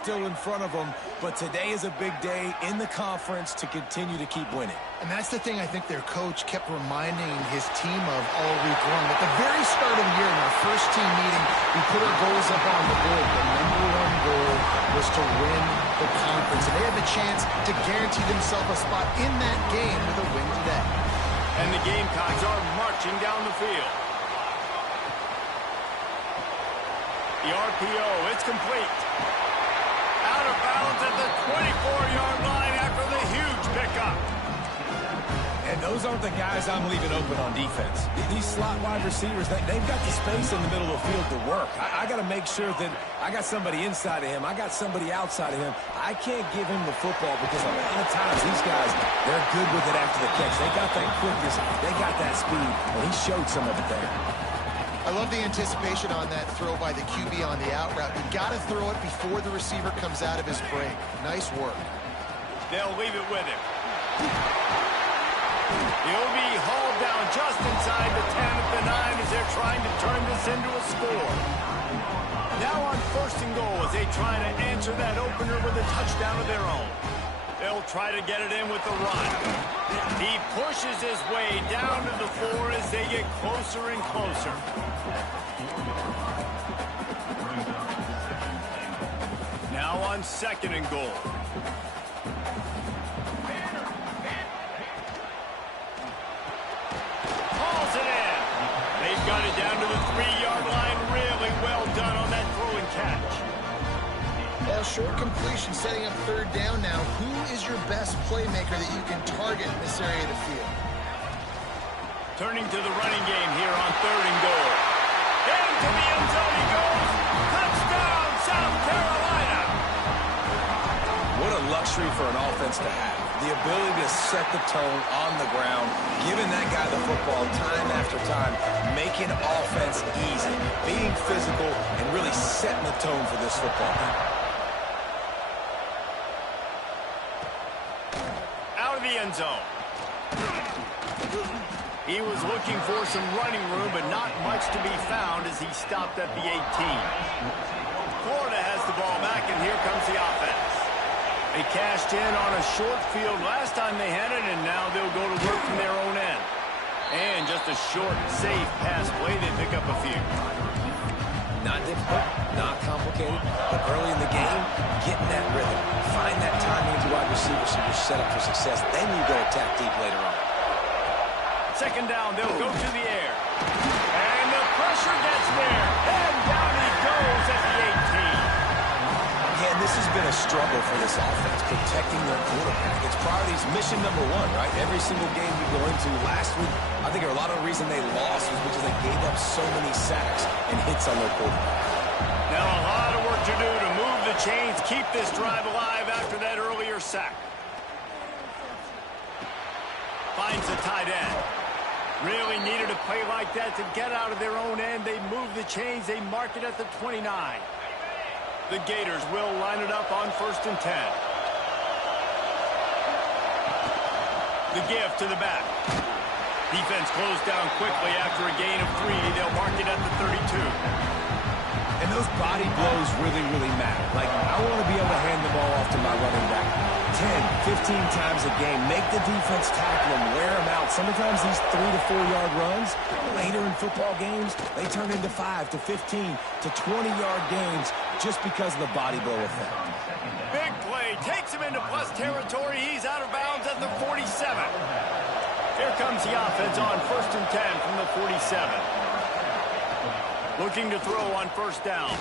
still in front of them, but today is a big day in the conference to continue to keep winning. And that's the thing I think their coach kept reminding his team of all week long. At the very start of the year, in our first team meeting, we put our goals up on the board. The #1 goal was to win the conference, and they have a chance to guarantee themselves a spot in that game with a win today. And the Gamecocks are marching down the field. The RPO, it's complete. Out of bounds at the 24-yard line after the huge pickup. And those aren't the guys I'm leaving open on defense. These slot wide receivers, they've got the space in the middle of the field to work. I got to make sure that I got somebody inside of him. I got somebody outside of him. I can't give him the football because a lot of times these guys, they're good with it after the catch. They got that quickness. They got that speed, and he showed some of it there. I love the anticipation on that throw by the QB on the out route. You got to throw it before the receiver comes out of his break. Nice work. They'll leave it with him. He'll be hauled down just inside the 10 at the 9 as they're trying to turn this into a score. Now on 1st and goal as they try to answer that opener with a touchdown of their own. They'll try to get it in with the run. He pushes his way down to the floor as they get closer and closer. Now on 2nd and goal. Hauls it in. They've got it down to the 3-yard line. Really well done on that throw and catch. Well, short completion setting up 3rd down now. Who is your best playmaker that you can target in this area of the field? Turning to the running game here on 3rd and goal. Into the end zone he goes. Touchdown, South Carolina. What a luxury for an offense to have. The ability to set the tone on the ground, giving that guy the football time after time, making offense easy, being physical, and really setting the tone for this football game. Out of the end zone. He was looking for some running room, but not much to be found as he stopped at the 18. Florida has the ball back, and here comes the offense. They cashed in on a short field last time they had it, and now they'll go to work from their own end. And just a short, safe pass play, they pick up a few. Not difficult, not complicated, but early in the game, getting that rhythm. Find that timing to wide receiver so you're set up for success. Then you go attack deep later on. 2nd down, they'll go to the air. And the pressure gets there. And down he goes at the 18. Yeah, and this has been a struggle for this offense, protecting their quarterback. It's priorities, mission #1, right? Every single game we go into last week, I think a lot of the reason they lost was because they gave up so many sacks and hits on their quarterback. Now a lot of work to do to move the chains, keep this drive alive after that earlier sack. Finds the tight end. Really needed a play like that to get out of their own end. They move the chains. They mark it at the 29. The Gators will line it up on 1st and 10. The give to the back. Defense closed down quickly after a gain of 3. They'll mark it at the 32. And those body blows really, really matter. Like, I want to be able to hand the ball off to my running back 10, 15 times a game. Make the defense tackle them, wear them out. Sometimes these 3 to 4 yard runs, later in football games, they turn into 5 to 15 to 20-yard gains just because of the body blow effect. Big play, takes him into plus territory. He's out of bounds at the 47. Here comes the offense on 1st and 10 from the 47. Looking to throw on 1st down.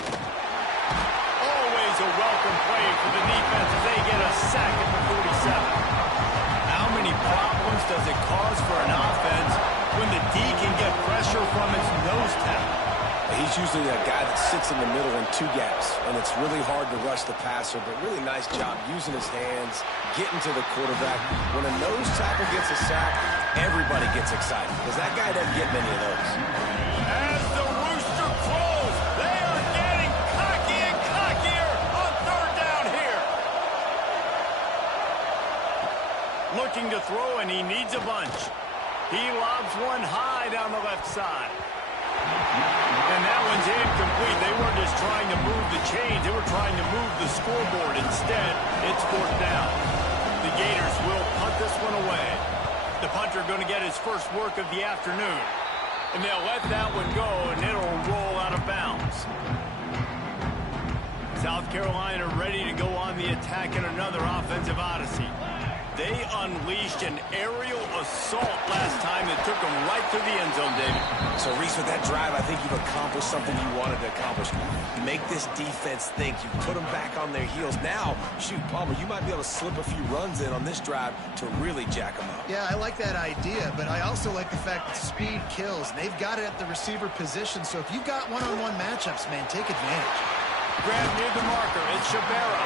Always a welcome play for the defense as they get a sack at the 47. How many problems does it cause for an offense when the D can get pressure from its nose tackle? He's usually that guy that sits in the middle in 2 gaps, and it's really hard to rush the passer, but really nice job using his hands, getting to the quarterback. When a nose tackle gets a sack, everybody gets excited because that guy doesn't get many of those. As the rooster crows, they are getting cocky and cockier on 3rd down here. Looking to throw, and he needs a bunch. He lobs one high down the left side. And that one's incomplete. They weren't just trying to move the chains. They were trying to move the scoreboard. Instead, it's fourth down. The Gators will punt this one away. The punter going to get his first work of the afternoon. And they'll let that one go, and it'll roll out of bounds. South Carolina ready to go on the attack in another offensive odyssey. They unleashed an aerial assault last time that took them right to the end zone, David. So, Reese, with that drive, I think you've accomplished something you wanted to accomplish. Make this defense think. You put them back on their heels. Now, shoot, Palmer, you might be able to slip a few runs in on this drive to really jack them up. Yeah, I like that idea, but I also like the fact that speed kills. They've got it at the receiver position, so if you've got one-on-one matchups, man, take advantage. Grab near the marker. It's Shabera.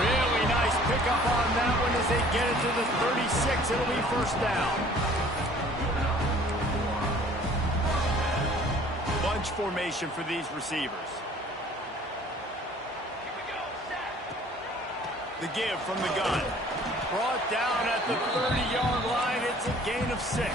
Really nice pickup on that one as they get it to the 36. It'll be first down. Bunch formation for these receivers. The give from the gun. Brought down at the 30-yard line. It's a gain of 6.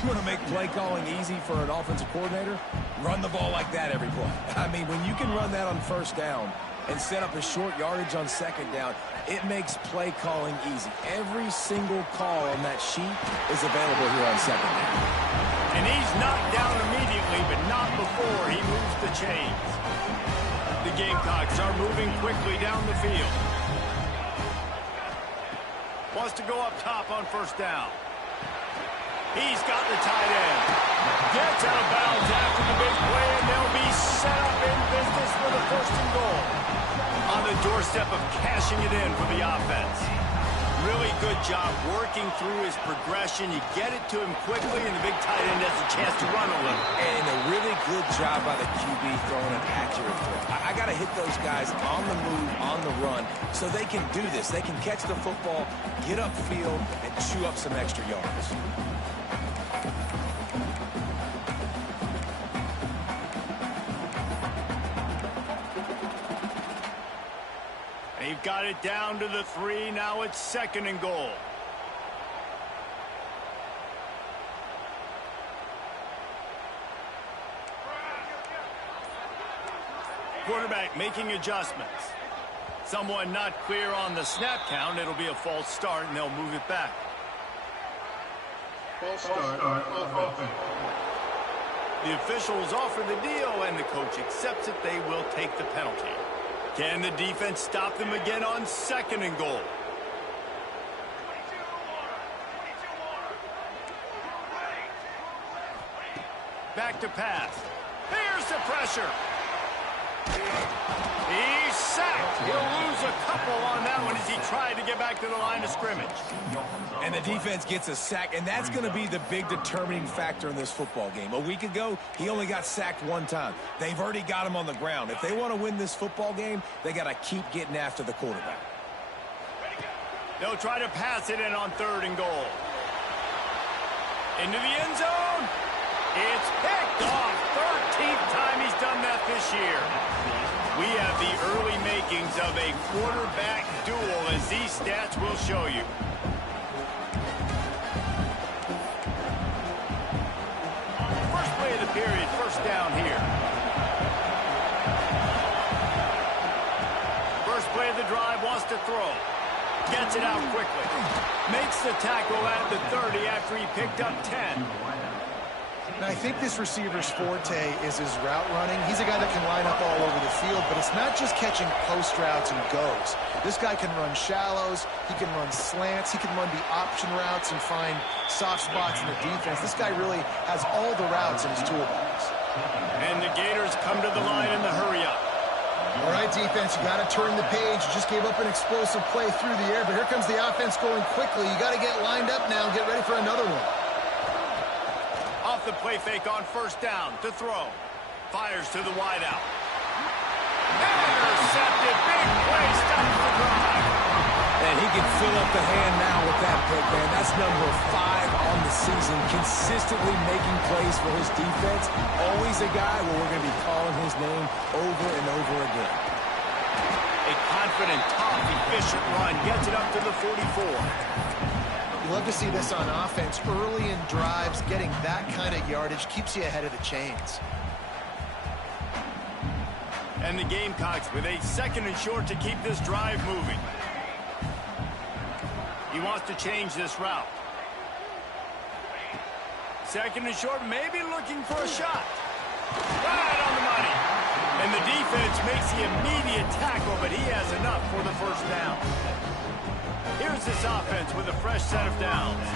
You want to make play calling easy for an offensive coordinator? Run the ball like that every play. I mean, when you can run that on first down and set up a short yardage on second down, it makes play calling easy. Every single call on that sheet is available here on second down. And he's knocked down immediately, but not before he moves the chains. The Gamecocks are moving quickly down the field. Wants to go up top on first down. He's got the tight end. Gets out of bounds after the big play, and they'll be set up in business for the first and goal. On the doorstep of cashing it in for the offense. Really good job working through his progression. You get it to him quickly, and the big tight end has a chance to run a little. And a really good job by the QB throwing an accurate throw. I got to hit those guys on the move, on the run, so they can do this. They can catch the football, get upfield, and chew up some extra yards. They've got it down to the 3. Now it's second and goal. Quarterback making adjustments. Someone not clear on the snap count. It'll be a false start, and they'll move it back. False start on offense. The officials offer the deal, and the coach accepts it. They will take the penalty. Can the defense stop them again on second and goal? Back to pass. Here's the pressure. He's sacked. He'll lose a couple on that one as he tried to get back to the line of scrimmage. And the defense gets a sack, and that's going to be the big determining factor in this football game. A week ago, he only got sacked one time. They've already got him on the ground. If they want to win this football game, they got to keep getting after the quarterback. They'll try to pass it in on third and goal. Into the end zone. It's picked off. 13th time he's done that this year. We have the early makings of a quarterback duel, as these stats will show you. First play of the period, first down here. First play of the drive, wants to throw. Gets it out quickly. Makes the tackle at the 30 after he picked up 10. And I think this receiver's forte is his route running. He's a guy that can line up all over the field, but it's not just catching post routes and goes. This guy can run shallows, he can run slants, he can run the option routes and find soft spots in the defense. This guy really has all the routes in his toolbox. And the Gators come to the line in the hurry up. All right, defense, you got to turn the page. You just gave up an explosive play through the air, but here comes the offense going quickly. You got to get lined up now and get ready for another one. Off the play fake on first down to throw. Fires to the wideout. Intercepted. Big play. Stops the drive. And he can fill up the hand now with that pick, man. That's number 5 on the season. Consistently making plays for his defense. Always a guy where we're going to be calling his name over and over again. A confident, tough, efficient run. Gets it up to the 44. Love to see this on offense. Early in drives, getting that kind of yardage keeps you ahead of the chains. And the Gamecocks with a 2nd and short to keep this drive moving. He wants to change this route. 2nd and short, maybe looking for a shot. Right on the money. And the defense makes the immediate tackle, but he has enough for the first down. Here's this offense with a fresh set of downs.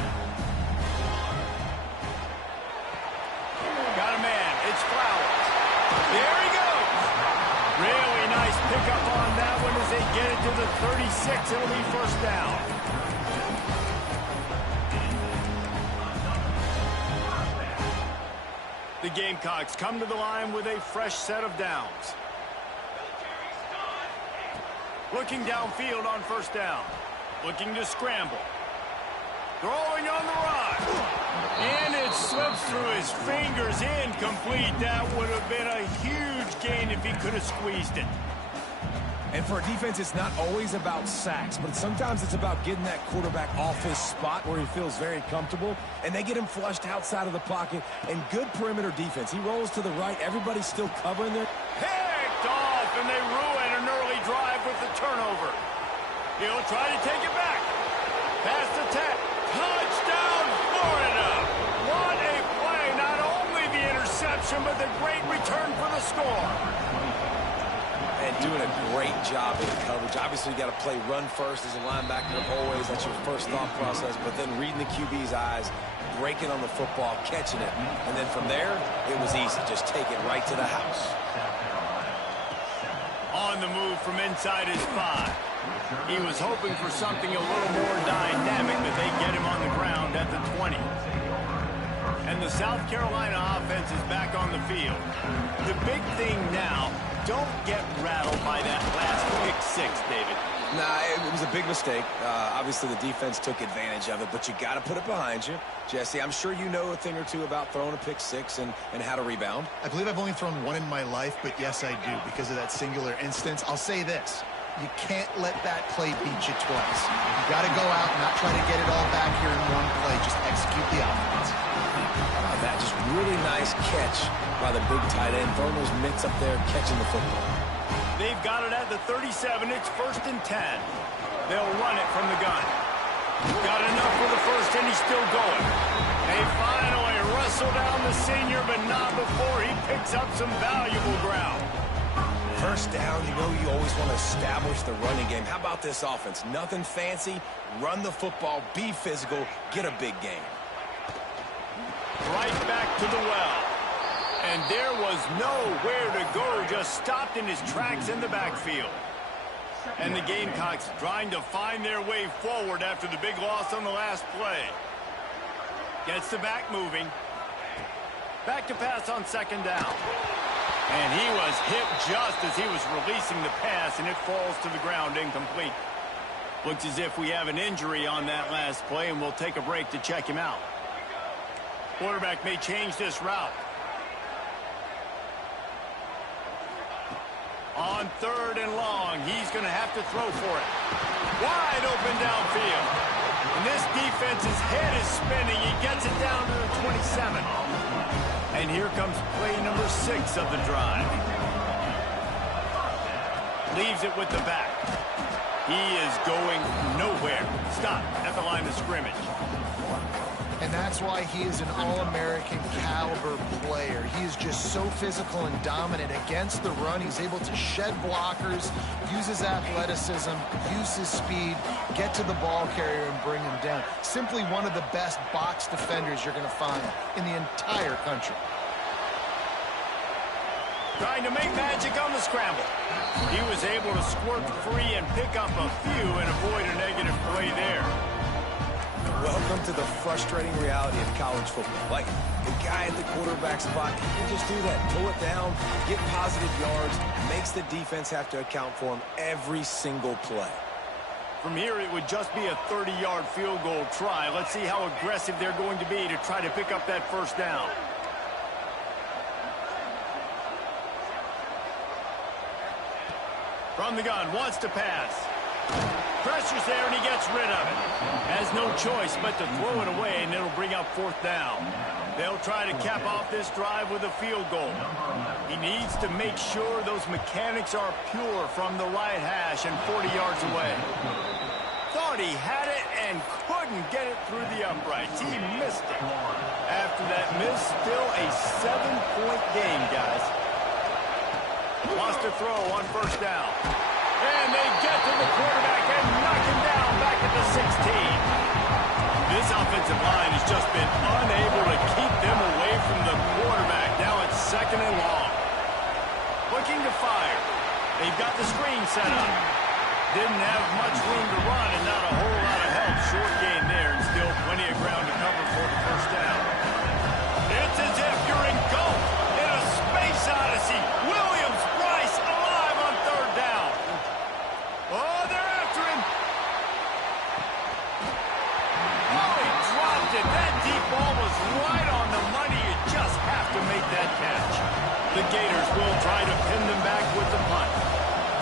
Got a man. It's Flowers. There he goes. Really nice pickup on that one as they get it to the 36. It'll be first down. The Gamecocks come to the line with a fresh set of downs. Looking downfield on first down. Looking to scramble. Throwing on the run. And it slips through his fingers. Incomplete. That would have been a huge gain if he could have squeezed it. And for a defense, it's not always about sacks, but sometimes it's about getting that quarterback off his spot where he feels very comfortable, and they get him flushed outside of the pocket. And good perimeter defense. He rolls to the right. Everybody's still covering there. Picked off, and they ruin an early drive with the turnover. He'll try to take it back. Pass the 10. Touchdown, Florida. What a play. Not only the interception, but the great return for the score. And doing a great job in coverage. Obviously, you got to play run first as a linebacker always. That's your first thought process. But then reading the QB's eyes, breaking on the football, catching it. And then from there, it was easy. Just take it right to the house. On the move from inside his 5. He was hoping for something a little more dynamic, but they get him on the ground at the 20. And the South Carolina offense is back on the field. The big thing now, don't get rattled by that last pick 6, David. Nah, it was a big mistake. Obviously, the defense took advantage of it, but you got to put it behind you. Jesse, I'm sure you know a thing or two about throwing a pick 6 and how to rebound. I believe I've only thrown one in my life, but yes, I do because of that singular instance. I'll say this. You can't let that play beat you twice. You got to go out and not try to get it all back here in one play. Just execute the offense. That just really nice catch by the big tight end. Throwing those mitts up there, catching the football. They've got it at the 37. It's 1st and 10. They'll run it from the gun. Got enough for the first, and he's still going. They finally wrestle down the senior, but not before he picks up some valuable ground. First down, you know you always want to establish the running game. How about this offense? Nothing fancy. Run the football, be physical, get a big gain. Right back to the well. And there was nowhere to go, just stopped in his tracks in the backfield. And the Gamecocks trying to find their way forward after the big loss on the last play. Gets the back moving. Back to pass on 2nd down. And he was hit just as he was releasing the pass, and it falls to the ground incomplete. Looks as if we have an injury on that last play, and we'll take a break to check him out. Quarterback may change this route. On 3rd and long, he's going to have to throw for it. Wide open downfield. And this defense's head is spinning. He gets it down to the 27. And here comes play number 6 of the drive. Leaves it with the back. He is going nowhere. Stop at the line of scrimmage. And that's why he is an All-American caliber player. He is just so physical and dominant against the run. He's able to shed blockers, use his athleticism, use his speed, get to the ball carrier and bring him down. Simply one of the best box defenders you're going to find in the entire country. Trying to make magic on the scramble. He was able to squirt free and pick up a few and avoid a negative play there. Welcome to the frustrating reality of college football. Like, the guy at the quarterback spot, he can just do that. Pull it down, get positive yards, makes the defense have to account for him every single play. From here, it would just be a 30-yard field goal try. Let's see how aggressive they're going to be to try to pick up that first down. From the gun, wants to pass. Pressure's there, and he gets rid of it. Has no choice but to throw it away, and it'll bring up 4th down. They'll try to cap off this drive with a field goal. He needs to make sure those mechanics are pure from the right hash and 40 yards away. Thought he had it and couldn't get it through the uprights. He missed it. After that miss, still a 7-point game, guys. Wants to throw on 1st down. And they get to the quarterback and knock him down back at the 16. This offensive line has just been unable to keep them away from the quarterback. Now it's 2nd and long. Looking to fire. They've got the screen set up. Didn't have much room to run and not a whole lot of help. Short gain there and still plenty of ground to cover for the 1st down. It's as if you're engulfed in a space odyssey. Williams, Bryce, alive on 3rd down. Oh, they're after him. Oh, he dropped it. That deep ball was right on the money. You just have to make that catch. The Gators will try to pin them back with the punt.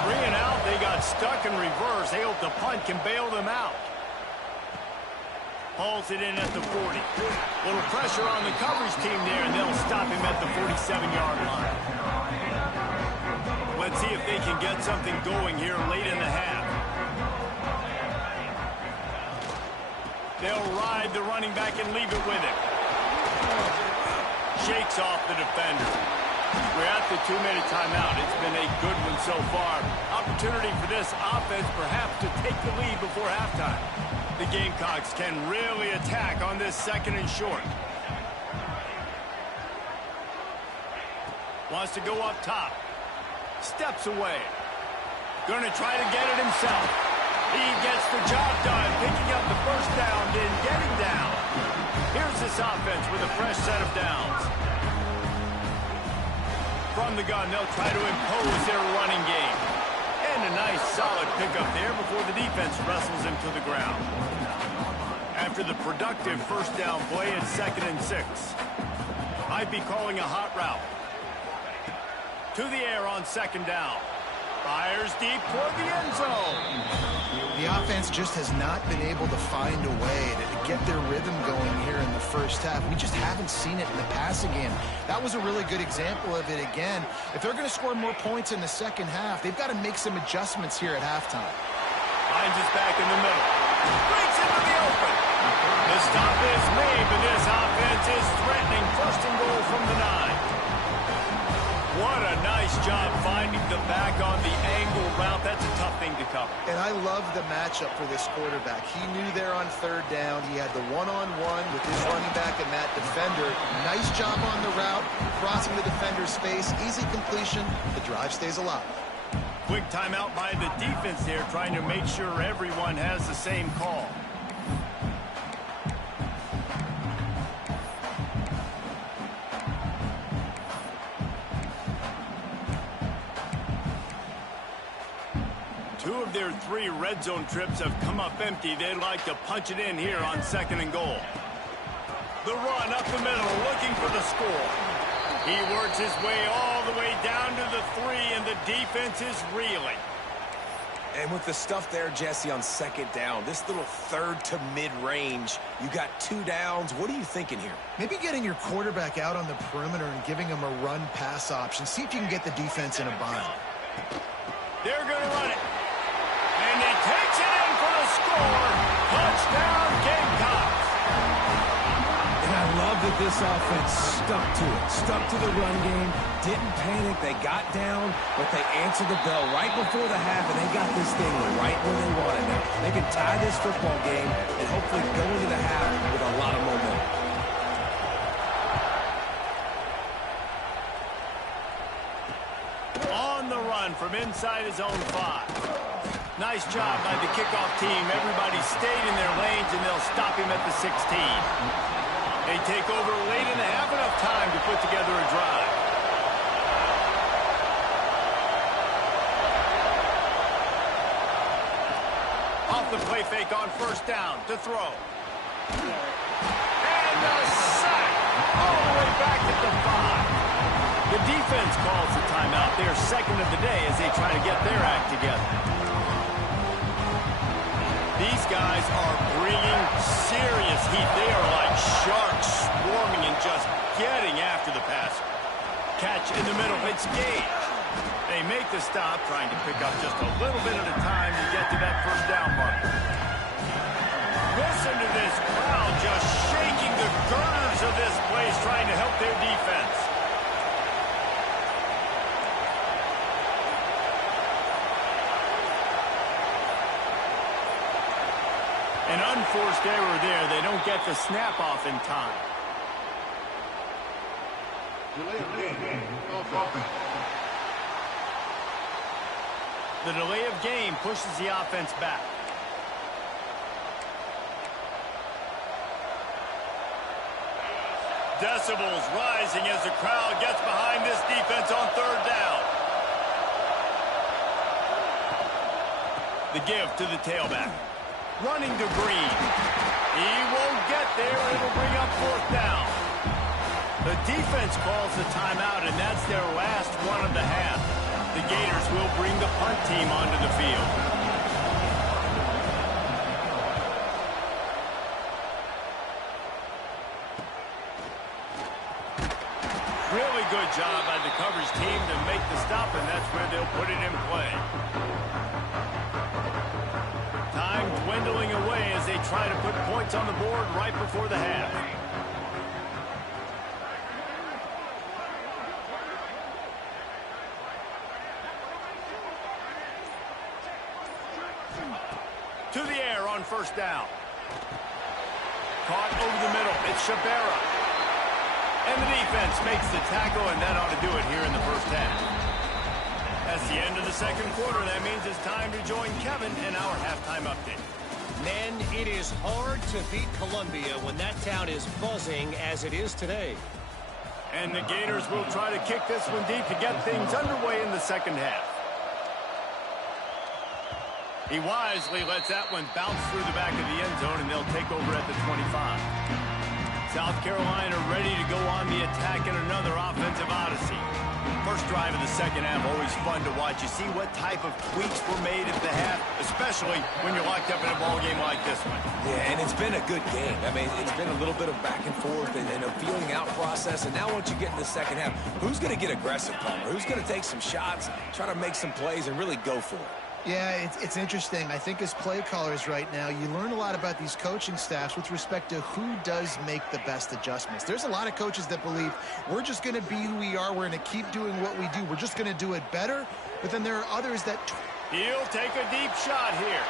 3 and out, they got stuck in reverse. They hope the punt can bail them out. Hauls it in at the 40. Little pressure on the coverage team there, and they'll stop him at the 47-yard line. Let's see if they can get something going here late in the half. They'll ride the running back and leave it with him. Shakes off the defender. We're at the 2-minute timeout. It's been a good one so far. Opportunity for this offense perhaps to take the lead before halftime. The Gamecocks can really attack on this 2nd and short. Wants to go up top. Steps away. Gonna try to get it himself. He gets the job done, picking up the 1st down, then getting down. Here's this offense with a fresh set of downs. From the gun, they'll try to impose their running game. And a nice solid pickup there before the defense wrestles him to the ground. After the productive 1st down play, it's 2nd and 6. Might be calling a hot route. To the air on 2nd down. Fires deep toward the end zone. The offense just has not been able to find a way to get their rhythm going here in the 1st half. We just haven't seen it in the passing game. That was a really good example of it again. If they're going to score more points in the 2nd half, they've got to make some adjustments here at halftime. Finds us back in the middle. Breaks into the open. The stop is made, but this offense is threatening. 1st and goal from the 9. What a nice job finding the back on the angle route. That's a tough thing to cover. And I love the matchup for this quarterback. He knew there on 3rd down. He had the one-on-one with his running back and that defender. Nice job on the route, crossing the defender's face. Easy completion. The drive stays alive. Quick timeout by the defense there, trying to make sure everyone has the same call. Two of their 3 red zone trips have come up empty. They'd like to punch it in here on 2nd and goal. The run up the middle, looking for the score. He works his way all the way down to the 3, and the defense is reeling. And with the stuff there, Jesse, on 2nd down, this little 3rd to mid-range, you got 2 downs. What are you thinking here? Maybe getting your quarterback out on the perimeter and giving him a run-pass option. See if you can get the defense in a bind. They're going to run it. And he takes it in for the score. Touchdown, Gamecocks. And I love that this offense stuck to it. Stuck to the run game. Didn't panic. They got down, but they answered the bell right before the half, and they got this thing right where they want it now. They can tie this football game and hopefully go into the half with a lot of momentum. On the run from inside his own 5. Nice job by the kickoff team. Everybody stayed in their lanes, and they'll stop him at the 16. They take over late in the half, enough time to put together a drive. Off the play fake on 1st down to throw. And a sack all the way back at the 5. The defense calls the timeout. They're 2nd of the day as they try to get their act together. These guys are bringing serious heat. They are like sharks swarming and just getting after the passer. Catch in the middle. It's Gage. They make the stop, trying to pick up just a little bit at a time to get to that first down marker. Listen to this crowd just shaking the girders of this place, trying to help their defense. An unforced error there. They don't get the snap off in time. Delay of game. Offense. The delay of game pushes the offense back. Decibels rising as the crowd gets behind this defense on third down. The give to the tailback. Running to Green. He won't get there. It'll bring up fourth down. The defense calls the timeout, and that's their last one of the half. The Gators will bring the punt team onto the field. Really good job by the coverage team to make the stop, and that's where they'll put it in play. Time dwindling away as they try to put points on the board right before the half. To the air on first down. Caught over the middle. It's Shabera. And the defense makes the tackle, and that ought to do it here in the first half. That's the end of the second quarter. That means it's time to join Kevin in our halftime update. Men, it is hard to beat Columbia when that town is buzzing as it is today. And the Gators will try to kick this one deep to get things underway in the second half. He wisely lets that one bounce through the back of the end zone, and they'll take over at the 25. South Carolina ready to go on the attack in another offensive odyssey. First drive of the second half, always fun to watch. You see what type of tweaks were made at the half, especially when you're locked up in a ball game like this one. Yeah, and it's been a good game. I mean, it's been a little bit of back and forth and a feeling out process. And now once you get in the second half, who's going to get aggressive, Palmer? Who's going to take some shots, try to make some plays, and really go for it? Yeah, it's interesting. I think as play callers right now, you learn a lot about these coaching staffs with respect to who does make the best adjustments. There's a lot of coaches that believe we're just going to be who we are. We're going to keep doing what we do. We're just going to do it better. But then there are others that... He'll take a deep shot here.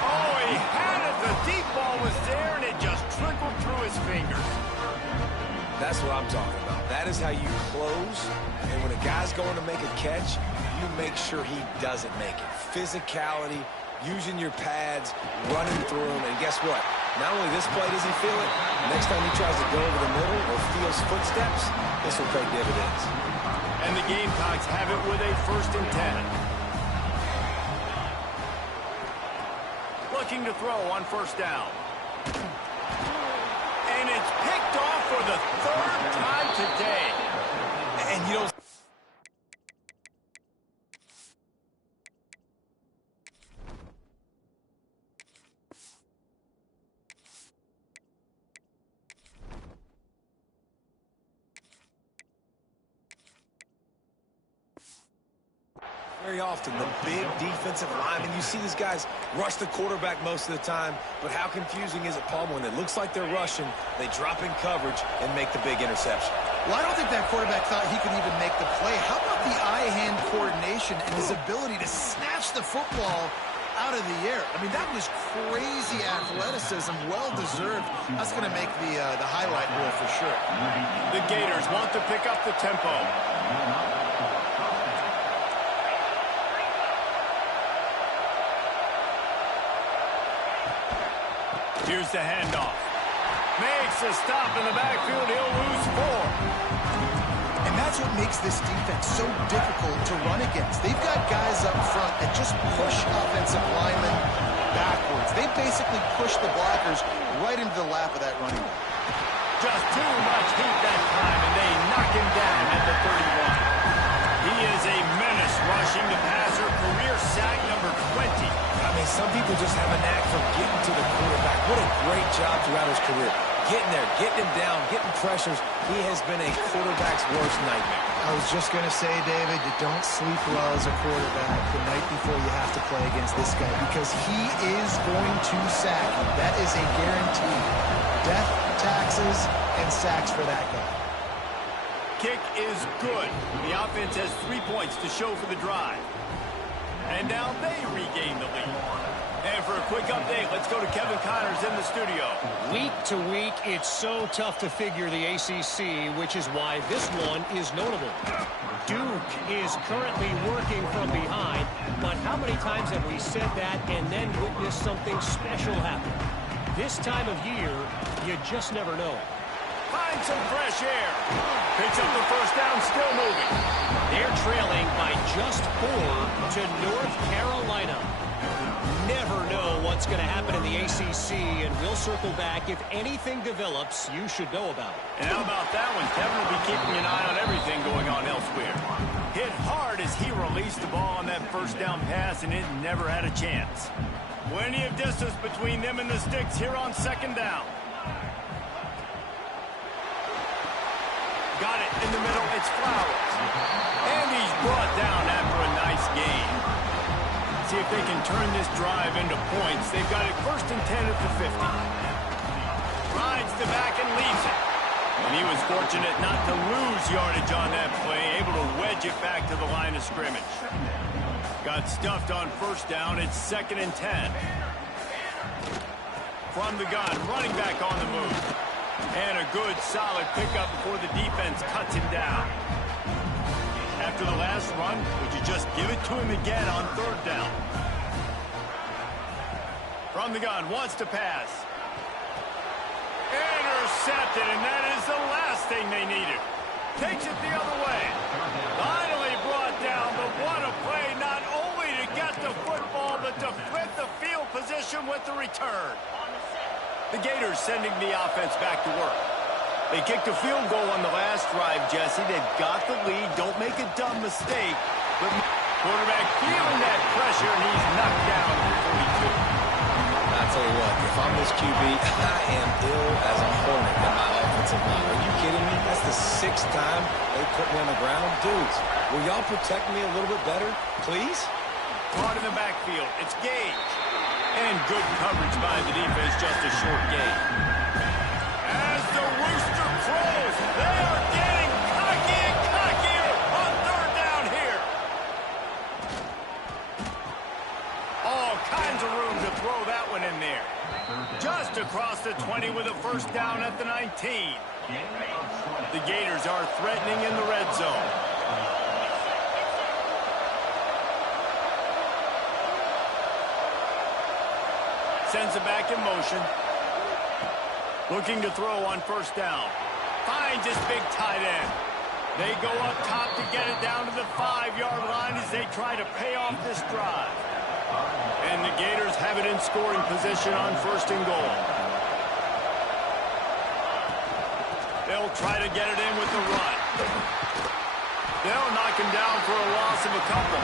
Oh, he had it. The deep ball was there, and it just trickled through his fingers. That's what I'm talking about. That is how you close. And when a guy's going to make a catch, you make sure he doesn't make it. Physicality, using your pads, running through them. And guess what? Not only this play does he feel it, next time he tries to go over the middle or feels footsteps, this will pay dividends. And the Gamecocks have it with a 1st and 10. Looking to throw on first down. And it's picked off for the 3rd time today. And you don't... Very often, the big defensive linemen, you see these guys rush the quarterback most of the time, but how confusing is it, Paul, when it looks like they're rushing, they drop in coverage and make the big interception? Well, I don't think that quarterback thought he could even make the play. How about the eye-hand coordination and his ability to snatch the football out of the air? I mean, that was crazy athleticism, well-deserved. That's going to make the highlight reel for sure. The Gators want to pick up the tempo. Here's the handoff. Makes a stop in the backfield. He'll lose 4. And that's what makes this defense so difficult to run against. They've got guys up front that just push offensive linemen backwards. They basically push the blockers right into the lap of that running back. Just too much heat that time, and they knock him down at the 31. He is a menace rushing the passer. Career sack number 20. I mean, some people just have a knack for getting to the quarterback. What a great job throughout his career. Getting there, getting him down, getting pressures. He has been a quarterback's worst nightmare. I was just going to say, David, you don't sleep well as a quarterback the night before you have to play against this guy because he is going to sack you. That is a guarantee. Death, taxes, and sacks for that guy. Kick is good. The offense has 3 points to show for the drive. And now they regain the lead. And for a quick update, let's go to Kevin Connors in the studio. Week to week, it's so tough to figure the ACC, which is why this one is notable. Duke is currently working from behind, but how many times have we said that and then witnessed something special happen? This time of year, you just never know. Find some fresh air. Picks up the first down, still moving. They're trailing by just 4 to North Carolina. Never know what's going to happen in the ACC, and we'll circle back if anything develops you should know about. And how about that one? Kevin will be keeping an eye on everything going on elsewhere. Hit hard as he released the ball on that first down pass, and it never had a chance. Plenty of distance between them and the sticks here on second down. Got it in the middle. It's Flowers. And he's brought down after a nice gain. See if they can turn this drive into points. They've got it first and 10 at the 50. Rides the back and leaves it. And he was fortunate not to lose yardage on that play, able to wedge it back to the line of scrimmage. Got stuffed on first down. It's second and 10. From the gun, running back on the move. And a good, solid pickup before the defense cuts him down. After the last run, would you just give it to him again on third down? From the gun, wants to pass. Intercepted, and that is the last thing they needed. Takes it the other way. Finally brought down, but what a play, not only to get the football, but to flip the field position with the return. The Gators sending the offense back to work. They kicked a field goal on the last drive, Jesse. They've got the lead. Don't make a dumb mistake. But quarterback feeling that pressure, and he's knocked down at 42. I'll tell you what, if I'm this QB, I am ill as a hornet in my offensive line. Are you kidding me? That's the 6th time they put me on the ground. Dudes, will y'all protect me a little bit better, please? Caught in the backfield. It's Gage. And good coverage by the defense, just a short gain. As the rooster crows, they are getting cocky and cockier on third down here. All kinds of room to throw that one in there. Just across the 20 with a first down at the 19. The Gators are threatening in the red zone. Sends it back in motion. Looking to throw on first down. Finds his big tight end. They go up top to get it down to the 5-yard line as they try to pay off this drive. And the Gators have it in scoring position on first and goal. They'll try to get it in with the run. They'll knock him down for a loss of a couple.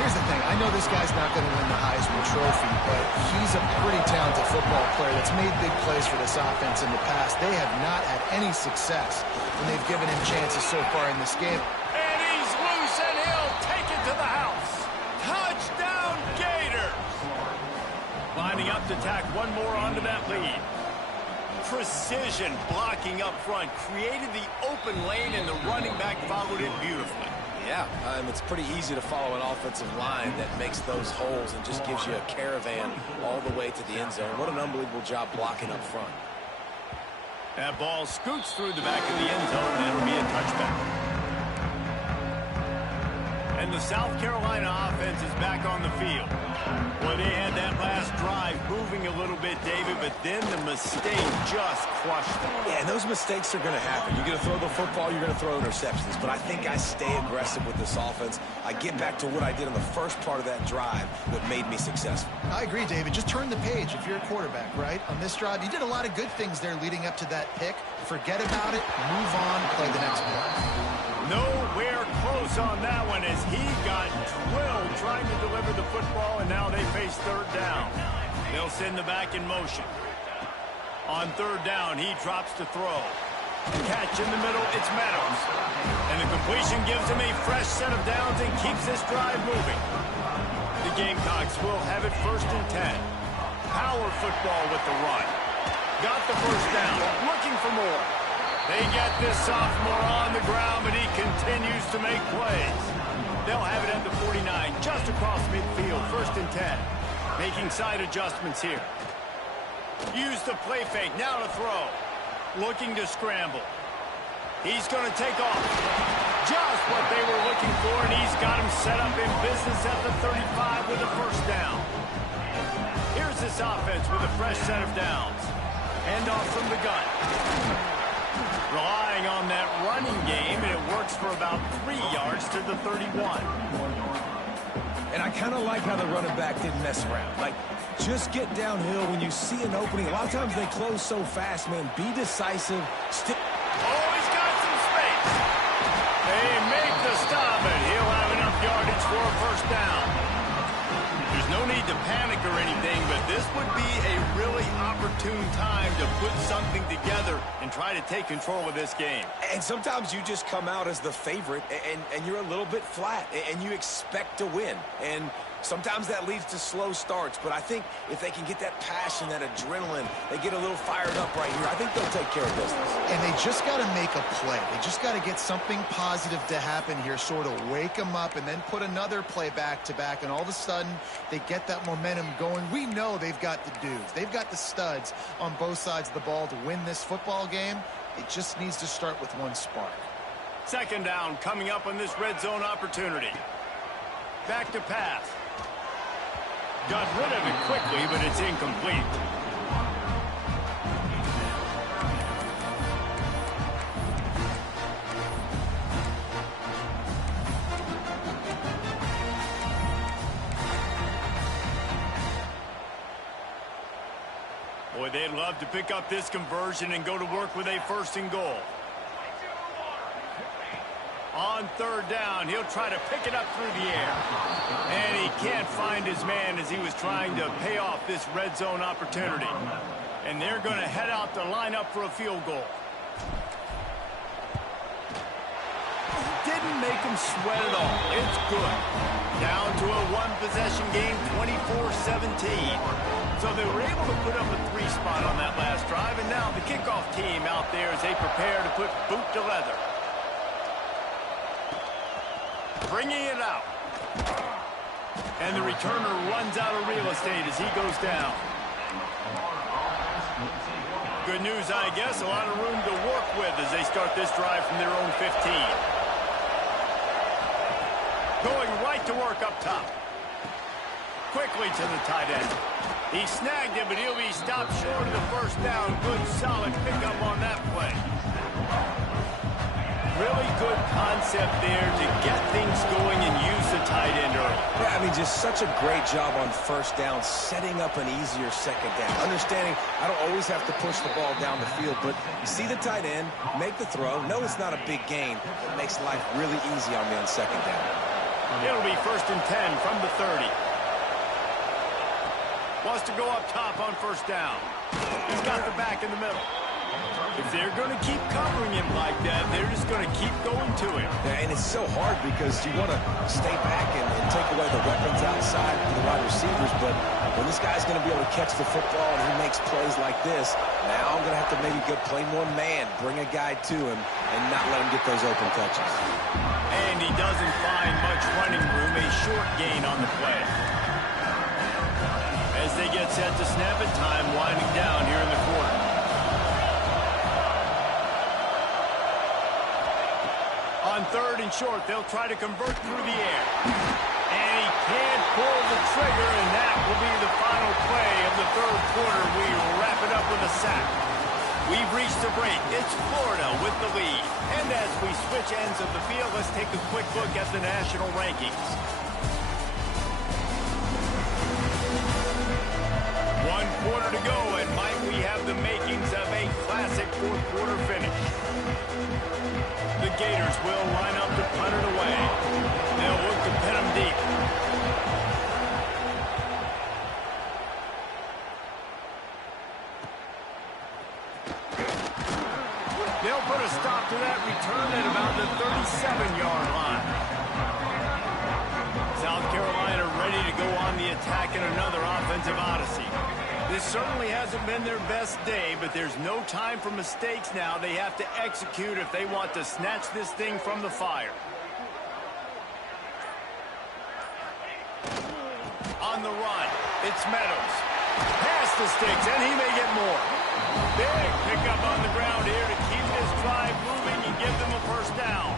Here's the thing. I know this guy's not going to win the Heisman Trophy, but he's a pretty talented football player that's made big plays for this offense in the past. They have not had any success when they've given him chances so far in this game. And he's loose, and he'll take it to the house. Touchdown, Gators! Lining up to tack one more onto that lead. Precision blocking up front created the open lane, and the running back followed it beautifully. Yeah, it's pretty easy to follow an offensive line that makes those holes and just gives you a caravan all the way to the end zone. What an unbelievable job blocking up front. That ball scoots through the back of the end zone, and it'll be a touchback. And the South Carolina offense is back on the field. Well, they had that last drive moving a little bit, David, but then the mistake just crushed them. Yeah, and those mistakes are going to happen. You're going to throw the football, you're going to throw interceptions. But I think I stay aggressive with this offense. I get back to what I did in the first part of that drive that made me successful. I agree, David. Just turn the page if you're a quarterback, right? On this drive, you did a lot of good things there leading up to that pick. Forget about it, move on, play the next play. Nowhere close focus on that one as he got drilled trying to deliver the football, and now they face third down. They'll send the back in motion. On third down, he drops to throw. Catch in the middle, it's Meadows. And the completion gives him a fresh set of downs and keeps this drive moving. The Gamecocks will have it 1st and 10. Power football with the run. Got the first down, looking for more. They get this sophomore on the ground, but he continues to make plays. They'll have it at the 49, just across midfield, 1st and 10. Making side adjustments here. Use the play fake, now to throw. Looking to scramble. He's going to take off. Just what they were looking for, and he's got him set up in business at the 35 with a first down. Here's this offense with a fresh set of downs. Hand off from the gun. Relying on that running game, and it works for about 3 yards to the 31. And I kind of like how the running back didn't mess around. Like, just get downhill when you see an opening. A lot of times they close so fast, man. Be decisive. Oh, he's got some space. They make the stop, and he'll have enough yardage for a first down. There's no need to panic or anything, but this would be a really opportune time to put something together and try to take control of this game. And sometimes you just come out as the favorite, and you're a little bit flat, and you expect to win. And sometimes that leads to slow starts, but I think if they can get that passion, that adrenaline, they get a little fired up right here, I think they'll take care of business. And they just got to make a play. They just got to get something positive to happen here, sort of wake them up, and then put another play back-to-back, and all of a sudden they get that momentum going. We know they've got the dudes. They've got the studs on both sides of the ball to win this football game. It just needs to start with one spark. Second down coming up on this red zone opportunity. Back to pass. Got rid of it quickly, but it's incomplete. Boy, they'd love to pick up this conversion and go to work with a 1st and goal. On third down, he'll try to pick it up through the air. And he can't find his man as he was trying to pay off this red zone opportunity. And they're going to head out to line up for a field goal. Didn't make him sweat at all. It's good. Down to a one-possession game, 24-17. So they were able to put up a 3 spot on that last drive, and now the kickoff team out there as they prepare to put boot to leather. Bringing it out. And the returner runs out of real estate as he goes down. Good news, I guess. A lot of room to work with as they start this drive from their own 15. Going right to work up top. Quickly to the tight end. He snagged it, but he'll be stopped short of the first down. Good, solid pickup on that play. Really good concept there to get things going and use the tight end early. Yeah, I mean, just such a great job on first down, setting up an easier second down. Understanding I don't always have to push the ball down the field, but you see the tight end, make the throw. No, it's not a big gain. It makes life really easy on me on second down. It'll be 1st and 10 from the 30. Wants to go up top on first down. He's got the back in the middle. If they're going to keep covering him like that, they're just going to keep going to him. Yeah, and it's so hard because you want to stay back and take away the weapons outside from the wide receivers, but when this guy's going to be able to catch the football and he makes plays like this, now I'm going to have to maybe go play more man, bring a guy to him, and not let him get those open touches. And he doesn't find much running room, a short gain on the play. As they get set to snap it, time winding down here in the quarter. On third and short, they'll try to convert through the air. And he can't pull the trigger, and that will be the final play of the third quarter. We will wrap it up with a sack. We've reached the break. It's Florida with the lead. And as we switch ends of the field, let's take a quick look at the national rankings. 1 quarter to go, and might we have the makings of a classic fourth quarter finish. The Gators will line up to punt it away. put a stop to that return at about the 37-yard line. South Carolina ready to go on the attack in another offensive odyssey. This certainly hasn't been their best day, but there's no time for mistakes now. They have to execute if they want to snatch this thing from the fire. On the run, it's Meadows. Past the sticks, and he may get more. Big pickup on the ground here to keep this drive moving and give them a first down.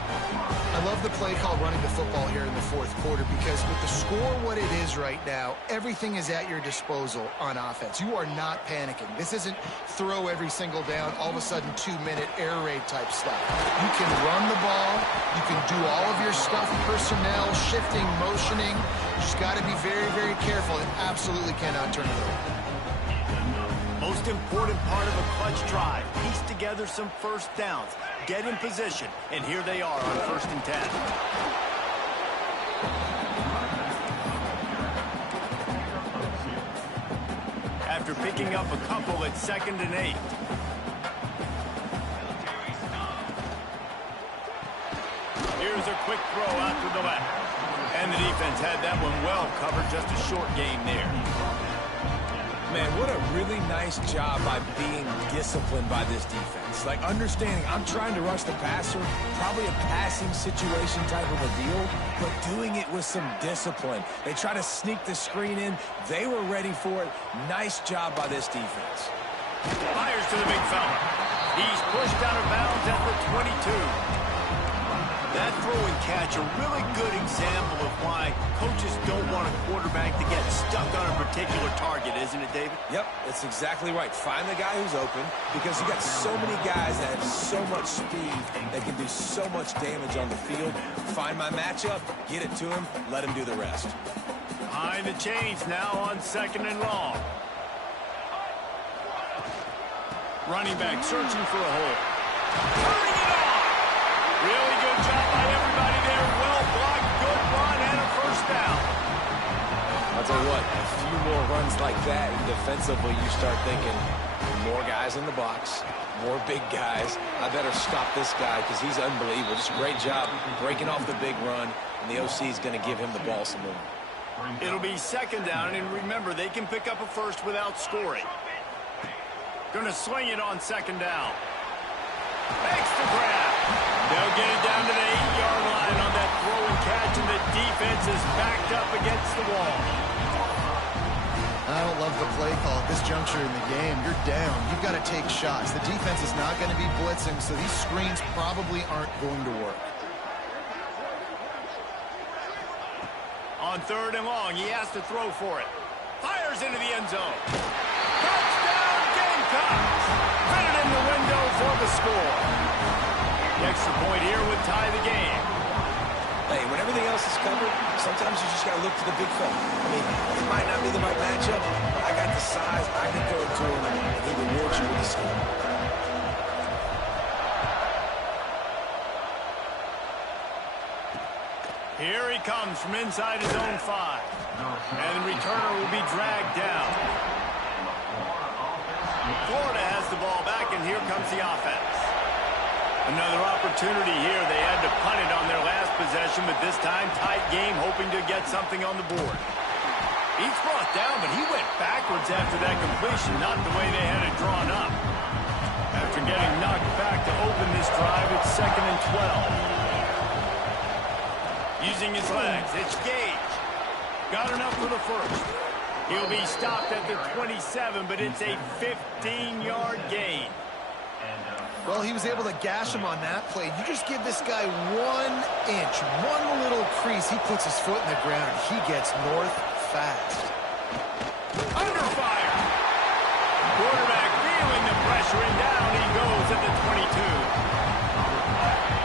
I love the play call running the football here in the fourth quarter because with the score what it is right now, everything is at your disposal on offense. You are not panicking. This isn't throw every single down, all of a sudden 2-minute air raid type stuff. You can run the ball. You can do all of your stuff, personnel, shifting, motioning. You just got to be very, very careful and absolutely cannot turn it over. Most important part of a clutch drive, piece together some first downs, get in position, and here they are on 1st and 10. After picking up a couple at 2nd and 8. Here's a quick throw out to the left. And the defense had that one well covered, just a short gain there. Man, what a really nice job by being disciplined by this defense. Like, understanding I'm trying to rush the passer, probably a passing situation type of a deal, but doing it with some discipline. They try to sneak the screen in. They were ready for it. Nice job by this defense. Fires to the big fella. He's pushed out of bounds at the 22. That throw and catch, a really good example of why coaches don't want a quarterback to get stuck on a particular target, isn't it, David? Yep, that's exactly right. Find the guy who's open because you got so many guys that have so much speed that can do so much damage on the field. Find my matchup, get it to him, let him do the rest. Behind the chains now on 2nd and long. Running back searching for a hole. Turning it on! Really good job by everybody there. Well blocked, good run, and a first down. I'll tell you what, a few more runs like that, and defensively you start thinking, more guys in the box, more big guys. I better stop this guy because he's unbelievable. Just a great job breaking off the big run, and the OC is going to give him the ball some more. It'll be 2nd down, and remember, they can pick up a first without scoring. Going to swing it on 2nd down. Makes the grab. They'll get it down to the 8-yard line on that throw and catch, and the defense is backed up against the wall. I don't love the play call at this juncture in the game. You're down. You've got to take shots. The defense is not going to be blitzing, so these screens probably aren't going to work. On 3rd and long, he has to throw for it. Fires into the end zone. Touchdown, Gamecocks! Put it in the window for the score. The extra point here would tie the game. Hey, when everything else is covered, sometimes you just got to look to the big fella. I mean, it might not be the right matchup, but I got the size, I can throw it to him, and he rewards you with the skill. Here he comes from inside his own 5. And the returner will be dragged down. Florida has the ball back, and here comes the offense. Another opportunity here. They had to punt it on their last possession, but this time tight game, hoping to get something on the board. He's brought down, but he went backwards after that completion, not the way they had it drawn up. After getting knocked back to open this drive, it's 2nd and 12. Using his legs, it's Gage. Got enough for the first. He'll be stopped at the 27, but it's a 15-yard gain. Well, he was able to gash him on that play. You just give this guy 1 inch, one little crease. He puts his foot in the ground, and he gets north fast. Under fire. Quarterback feeling the pressure, and down he goes at the 22.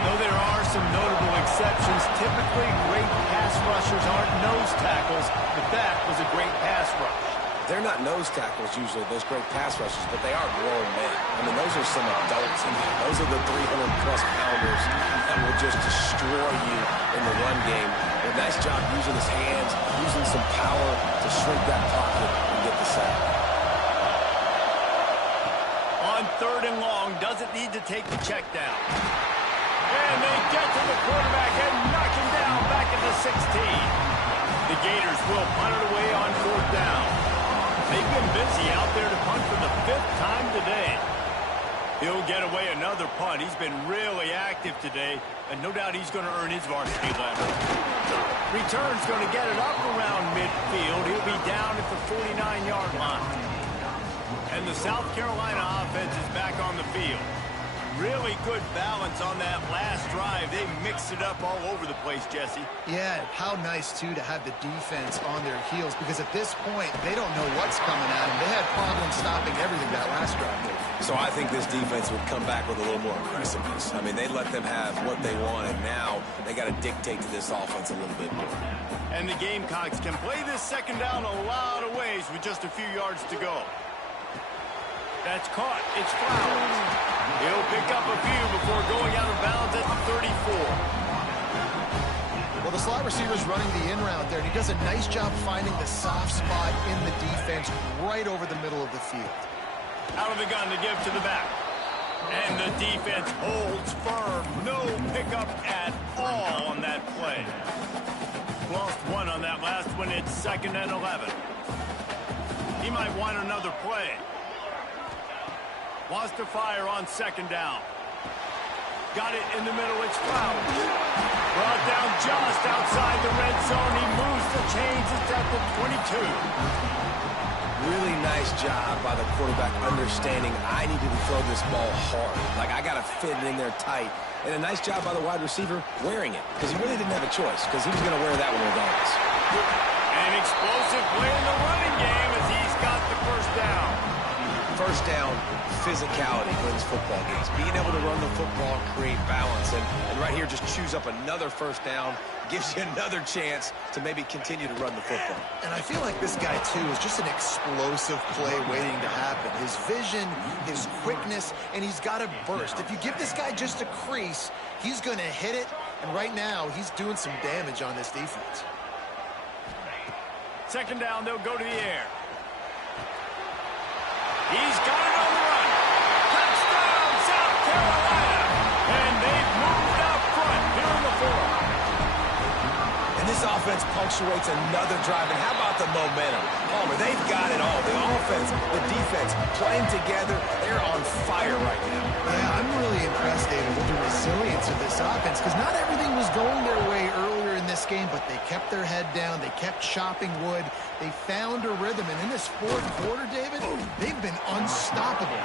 Though there are some notable exceptions, typically great pass rushers aren't nose tackles, but that was a great pass rush. They're not nose tackles usually, those great pass rushers, but they are grown men. I mean, those are some adults in there. Those are the 300-plus pounders that will just destroy you in the run game. A nice job using his hands, using some power to shrink that pocket and get the sack. On 3rd and long. Doesn't need to take the check down. And they get to the quarterback and knock him down back at the 16. The Gators will punt it away on 4th down. They've been busy out there to punt for the 5th time today. He'll get away another punt. He's been really active today, and no doubt he's going to earn his varsity letter. Return's going to get it up around midfield. He'll be down at the 49-yard line. And the South Carolina offense is back on the field. Really good balance on that last drive. They mixed it up all over the place, Jesse. Yeah, how nice, too, to have the defense on their heels, because at this point, they don't know what's coming at them. They had problems stopping everything that last drive. So I think this defense would come back with a little more aggressiveness. I mean, they let them have what they want, and now they got to dictate to this offense a little bit more. And the Gamecocks can play this 2nd down a lot of ways with just a few yards to go. That's caught. It's Flowers. He'll pick up a few before going out of bounds at the 34. Well, the slot receiver's running the in route there, and he does a nice job finding the soft spot in the defense right over the middle of the field. Out of the gun to give to the back. And the defense holds firm. No pickup at all on that play. Lost one on that last one. It's 2nd and 11. He might want another play. Wants to fire on 2nd down. Got it in the middle. It's Flowers. Brought down just outside the red zone. He moves the chains. It's at the 22. Really nice job by the quarterback understanding I needed to throw this ball hard. Like, I got to fit it in there tight. And a nice job by the wide receiver wearing it, because he really didn't have a choice, because he was going to wear that one regardless. An explosive play in the running game as he's got the 1st down. 1st down, physicality wins football games. Being able to run the football, create balance. And right here, just choose up another 1st down, gives you another chance to maybe continue to run the football. And I feel like this guy, too, is just an explosive play waiting to happen. His vision, his quickness, and he's got a burst. If you give this guy just a crease, he's going to hit it. And right now, he's doing some damage on this defense. 2nd down, they'll go to the air. He's got it on the run. Touchdown, South Carolina. And they've moved out front here in the 4th. And this offense punctuates another drive. And how about the momentum? Palmer, they've got it all. The offense, the defense, playing together. They're on fire right now. Yeah, I'm really impressed, David, with the resilience of this offense, because not everything was going their way earlier in this game, but they kept their head down. They kept chopping wood. They found a rhythm. And in this 4th quarter, David, they've been unstoppable.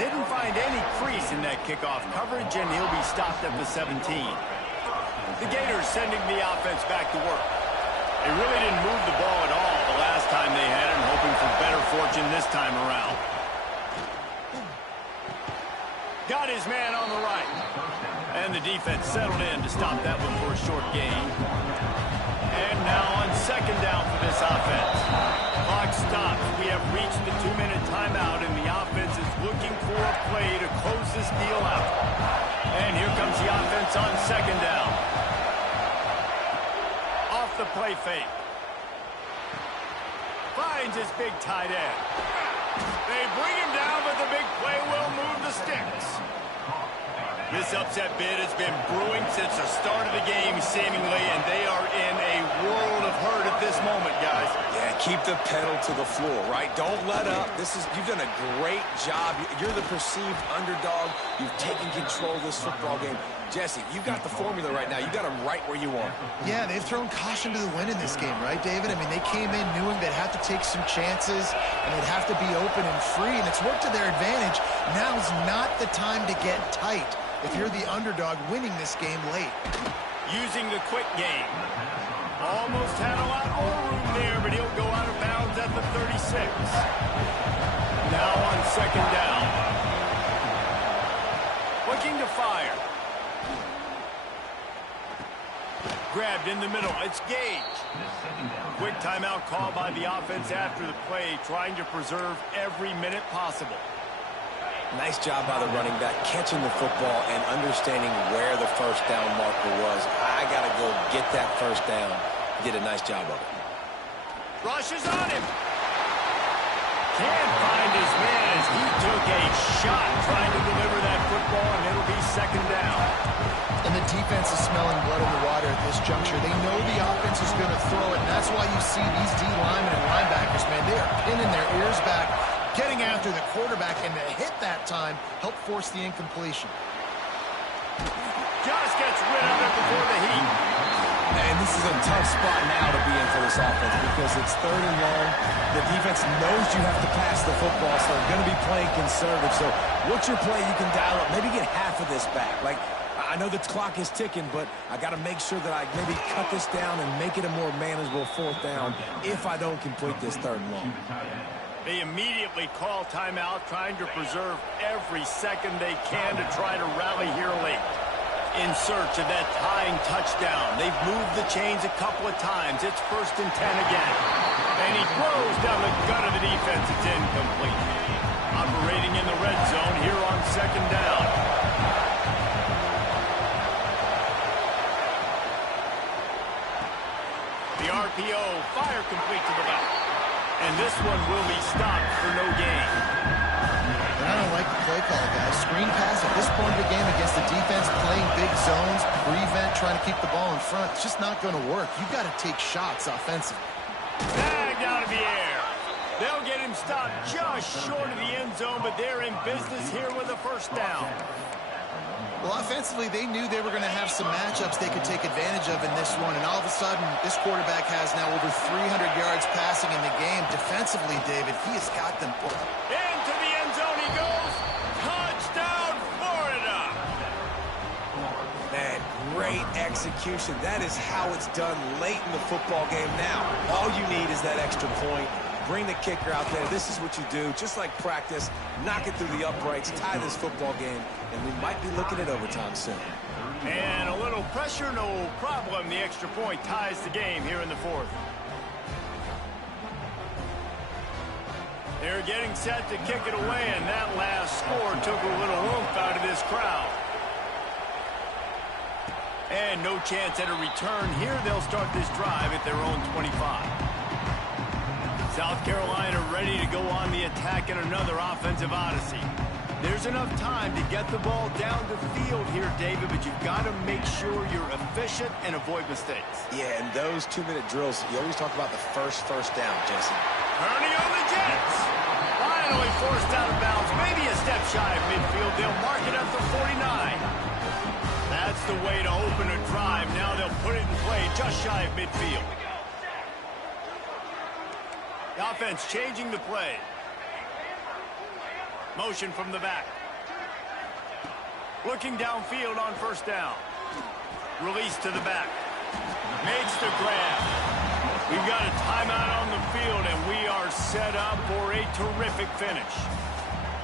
Didn't find any crease in that kickoff coverage, and he'll be stopped at the 17. The Gators sending the offense back to work. They really didn't move the ball at all the last time they had it, and hoping for better fortune this time around. Got his man on the right. And the defense settled in to stop that one for a short gain. And now on 2nd down for this offense. Clock stops. We have reached the 2-minute timeout, and the offense is looking for a play to close this deal out. And here comes the offense on 2nd down. Off the play fake. Finds his big tight end. They bring him down, but the big play will move the sticks. This upset bid has been brewing since the start of the game, seemingly, and they are in a world of hurt at this moment, guys. Yeah, keep the pedal to the floor, right? Don't let up. You've done a great job. You're the perceived underdog. You've taken control of this football game. Jesse, you got the formula right now. You got them right where you want. Yeah, they've thrown caution to the wind in this game, right, David? I mean, they came in knowing they'd have to take some chances, and they'd have to be open and free, and it's worked to their advantage. Now's not the time to get tight if you're the underdog winning this game late. Using the quick game. Almost had a lot more room there, but he'll go out of bounds at the 36. Now on 2nd down. Looking to fire. Grabbed in the middle. It's Gage. Quick timeout call by the offense after the play, trying to preserve every minute possible. Nice job by the running back, catching the football and understanding where the 1st down marker was. I got to go get that 1st down. He did a nice job of it. Rushes on him. Can't find his man as he took a shot trying to deliver that football, and it'll be second down. And the defense is smelling blood in the water at this juncture. They know the offense is going to throw it, and that's why you see these D linemen and linebackers, man, they are pinning their ears back, getting after the quarterback, and to hit that time, help force the incompletion. Just gets rid of it before the heat. And this is a tough spot now to be in for this offense because it's third and long. The defense knows you have to pass the football, so they're going to be playing conservative. So what's your play you can dial up? Maybe get half of this back. Like, I know the clock is ticking, but I got to make sure that I maybe cut this down and make it a more manageable fourth down if I don't complete this third and long. They immediately call timeout, trying to preserve every second they can to try to rally here late. In search of that tying touchdown. They've moved the chains a couple of times. It's 1st and 10 again. And he throws down the gut of the defense. It's incomplete. Operating in the red zone here on second down. The RPO, fire complete to the left. And this one will be stopped for no gain. And I don't like the play call, guys. Screen pass at this point of the game against the defense, playing big zones, prevent, trying to keep the ball in front. It's just not going to work. You've got to take shots offensively. Bagged out of the air. They'll get him stopped just short of the end zone, but they're in business here with a first down. Well, offensively, they knew they were going to have some matchups they could take advantage of in this one, and all of a sudden, this quarterback has now over 300 yards passing in the game. Defensively, David, he has got them both. Into the end zone he goes. Touchdown, Florida. Man, great execution. That is how it's done late in the football game. Now, all you need is that extra point. Bring the kicker out there. This is what you do. Just like practice, knock it through the uprights, tie this football game, and we might be looking at overtime soon. And a little pressure, no problem. The extra point ties the game here in the fourth. They're getting set to kick it away, and that last score took a little oomph out of this crowd. And no chance at a return here. They'll start this drive at their own 25. South Carolina ready to go on the attack in another offensive odyssey. There's enough time to get the ball down the field here, David, but you've got to make sure you're efficient and avoid mistakes. Yeah, and those 2-minute drills, you always talk about the first down, Jesse. Turning on the Jets. Finally forced out of bounds. Maybe a step shy of midfield. They'll mark it up to 49. That's the way to open a drive. Now they'll put it in play just shy of midfield. The offense changing the play. Motion from the back. Looking downfield on first down. Release to the back. Makes the grab. We've got a timeout on the field, and we are set up for a terrific finish.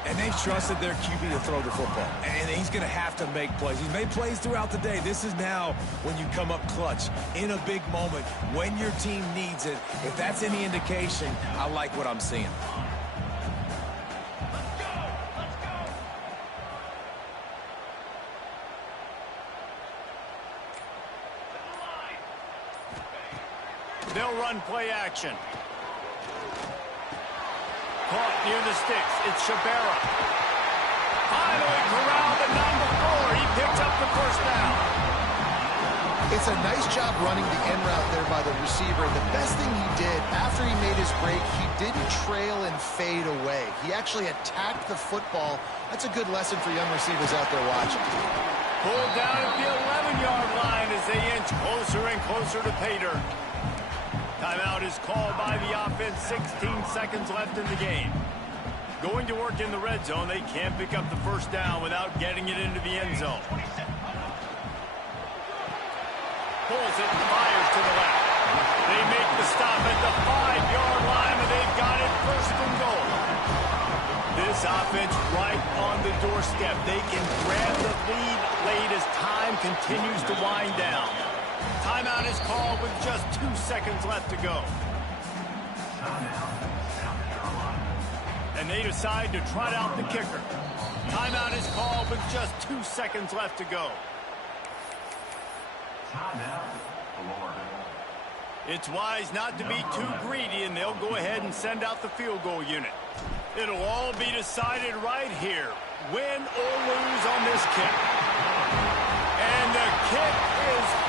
And they've trusted their QB to throw the football. And he's going to have to make plays. He's made plays throughout the day. This is now when you come up clutch in a big moment when your team needs it. If that's any indication, I like what I'm seeing. They'll run play action. Caught near the sticks. It's Shabera. Finally corralled at number 4. He picks up the first down. It's a nice job running the end route there by the receiver. And the best thing he did after he made his break, he didn't trail and fade away. He actually attacked the football. That's a good lesson for young receivers out there watching. Pulled down at the 11-yard line as they inch closer and closer to pay dirt. Timeout is called by the offense. 16 seconds left in the game. Going to work in the red zone. They can't pick up the first down without getting it into the end zone. Pulls it and fires to the left. They make the stop at the 5-yard line, and they've got it first and goal. This offense right on the doorstep. They can grab the lead late as time continues to wind down. Timeout is called with just 2 seconds left to go. And they decide to trot out the kicker. Timeout is called with just 2 seconds left to go. It's wise not to be too greedy, and they'll go ahead and send out the field goal unit. It'll all be decided right here. Win or lose on this kick. And the kick is